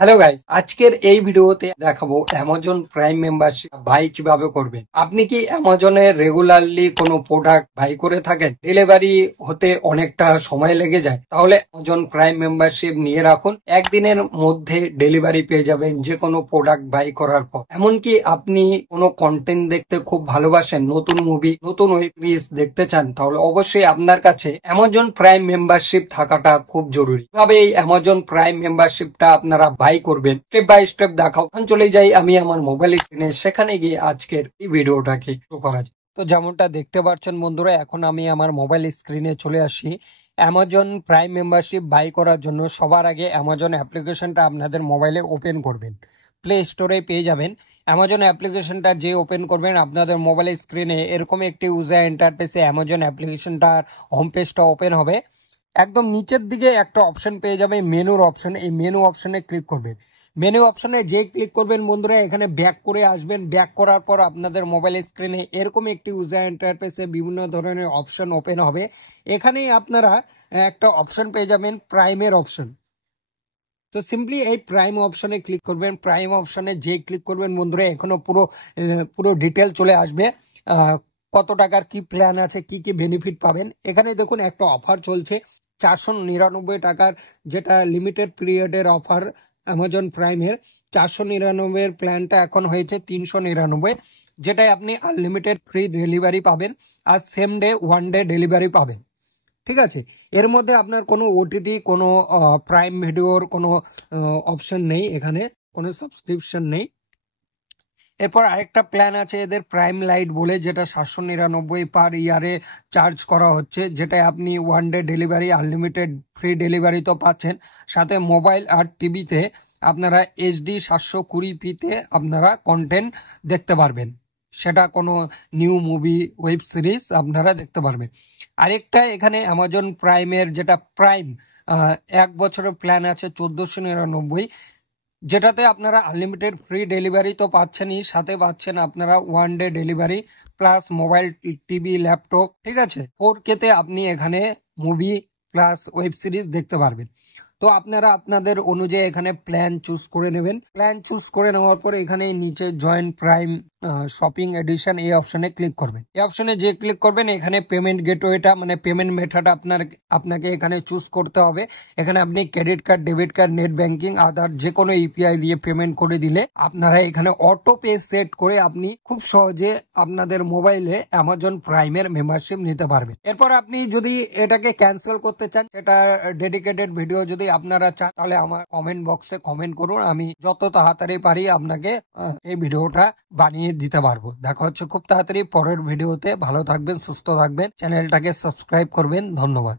Hello guys, আজকের এই ভিডিওতে দেখাবো অ্যামাজন প্রাইম মেম্বারশিপ বাই কিভাবে করবেন। আপনি কি অ্যামাজনে রেগুলারলি কোনো প্রোডাক্ট বাই করে থাকেন, ডেলিভারি হতে অনেকটা সময় লেগে যায়, তাহলে অ্যামাজন প্রাইম মেম্বারশিপ নিয়ে রাখুন। একদিনের মধ্যে ডেলিভারি পেয়ে যাবেন যে কোনো প্রোডাক্ট বাই করার পর। এমনকি আপনি কোনো কন্টেন্ট দেখতে খুব ভালোবাসেন, নতুন মুভি, নতুন ওয়েব সিরিজ দেখতে চান, তাহলে অবশ্যই আপনার কাছে অ্যামাজন প্রাইম মেম্বারশিপ থাকাটা খুব জরুরি। কিভাবে এই অ্যামাজন প্রাইম মেম্বারশিপটা আপনারা বাই করবেন স্টেপ বাই স্টেপ দেখাও। এখন চলে যাই আমি আমার মোবাইল স্ক্রিনে, সেখানে গিয়ে আজকের এই ভিডিওটাকে শুরু করা যায়। তো যেমনটা দেখতে পাচ্ছেন বন্ধুরা, এখন আমি আমার মোবাইল স্ক্রিনে চলে আসি। অ্যামাজন প্রাইম মেম্বারশিপ বাই করার জন্য সবার আগে অ্যামাজন অ্যাপ্লিকেশনটা আপনাদের মোবাইলে ওপেন করবেন। প্লে স্টোরে পেয়ে যাবেন অ্যামাজন অ্যাপ্লিকেশনটা। যে ওপেন করবেন আপনাদের মোবাইল স্ক্রিনে এরকম একটি ইউজার ইন্টারফেসে অ্যামাজন অ্যাপ্লিকেশনটার হোম পেজটা ওপেন হবে। একদম নিচের দিকে একটা অপশন পেয়ে যাবে মেনুর অপশন, এই মেনু অপশনে ক্লিক করবেন। মেনু অপশনে যে ক্লিক করবেন বন্ধুরা, এখানে ব্যাক করে আসবেন। ব্যাক করার পর আপনাদের মোবাইল স্ক্রিনে এরকম একটি ইউজার ইন্টারফেসে বিভিন্ন ধরনের অপশন ওপেন হবে। এখানেই আপনারা একটা অপশন পেয়ে যাবেন প্রাইমের অপশন। তো সিম্পলি এই প্রাইম অপশনে ক্লিক করবেন। প্রাইম অপশনে যে ক্লিক করবেন বন্ধুরা, এখনো পুরো ডিটেল চলে আসবে। কত টাকার কি প্ল্যান আছে, কি কি বেনিফিট পাবেন। এখানে দেখুন একটা অফার চলছে 499 টাকার, যেটা লিমিটেড পিরিয়ডের অফার অ্যামাজন প্রাইমের। 499 প্ল্যানটা এখন হয়েছে 399, যেটাই আপনি আনলিমিটেড ফ্রি ডেলিভারি পাবেন আর সেম ডে 1 ডে ডেলিভারি পাবেন। ঠিক আছে, এর মধ্যে আপনার কোনো ওটিটি, কোনো প্রাইম ভিডিওর কোনো অপশন নেই, এখানে কোনো সাবস্ক্রিপশন নেই। এরপর আরেকটা প্ল্যান আছে এদের প্রাইম লাইট বলে, যেটা 799 পার ইয়ারে চার্জ করা হচ্ছে, যেটায় আপনি 1 day delivery, unlimited free delivery তো পাচ্ছেন, সাথে মোবাইল আর টিভিতে আপনারা HD 720p-তে আপনারা কন্টেন্ট দেখতে পারবেন। সেটা কোনো নিউ মুভি, ওয়েব সিরিজ আপনারা দেখতে পারবেন। আরেকটা এখানে অ্যামাজন প্রাইমের যেটা প্রাইম 1 বছরের প্ল্যান আছে 1499, যেটাতে আপনারা আনলিমিটেড ফ্রি ডেলিভারি তো পাচ্ছেনই, সাথে পাচ্ছেন আপনারা 1 day delivery plus mobile, TV, laptop. ঠিক আছে, 4K-তে আপনি এখানে মুভি প্লাস ওয়েব সিরিজ দেখতে পারবেন। তো আপনারা আপনাদের অনুযায়ী এখানে প্ল্যান চুজ করে নেবেন। প্ল্যান চুজ করে নেওয়ার পর এখানে নিচে জয়েন প্রাইম শপিং এডিশন এই অপশনে ক্লিক করবেন। এই অপশনে যে ক্লিক করবেন, এখানে পেমেন্ট গেটওয়েটা মানে পেমেন্ট মেথড আপনাকে এখানে চুজ করতে হবে। এখানে আপনি credit card, debit card, net banking, other যে কোনো ইউপিআই দিয়ে পেমেন্ট করে দিলে আপনারা এখানে অটো পে সেট করে আপনি খুব সহজে আপনাদের মোবাইলে অ্যামাজন প্রাইমের মেম্বারশিপ নিতে পারবেন। এরপর আপনি যদি এটাকে ক্যান্সেল করতে চান, সেটা ডেডিকেটেড ভিডিও যদি আপনারা চান, তাহলে আমার কমেন্ট বক্সে কমেন্ট করুন। আমি যত তাড়াতাড়ি পারি আপনাকে এই ভিডিওটা বানিয়ে দিতে পারবো। দেখা হচ্ছে খুব তাড়াতাড়ি পরের ভিডিওতে। ভালো থাকবেন, সুস্থ থাকবেন, চ্যানেলটাকে সাবস্ক্রাইব করবেন। ধন্যবাদ।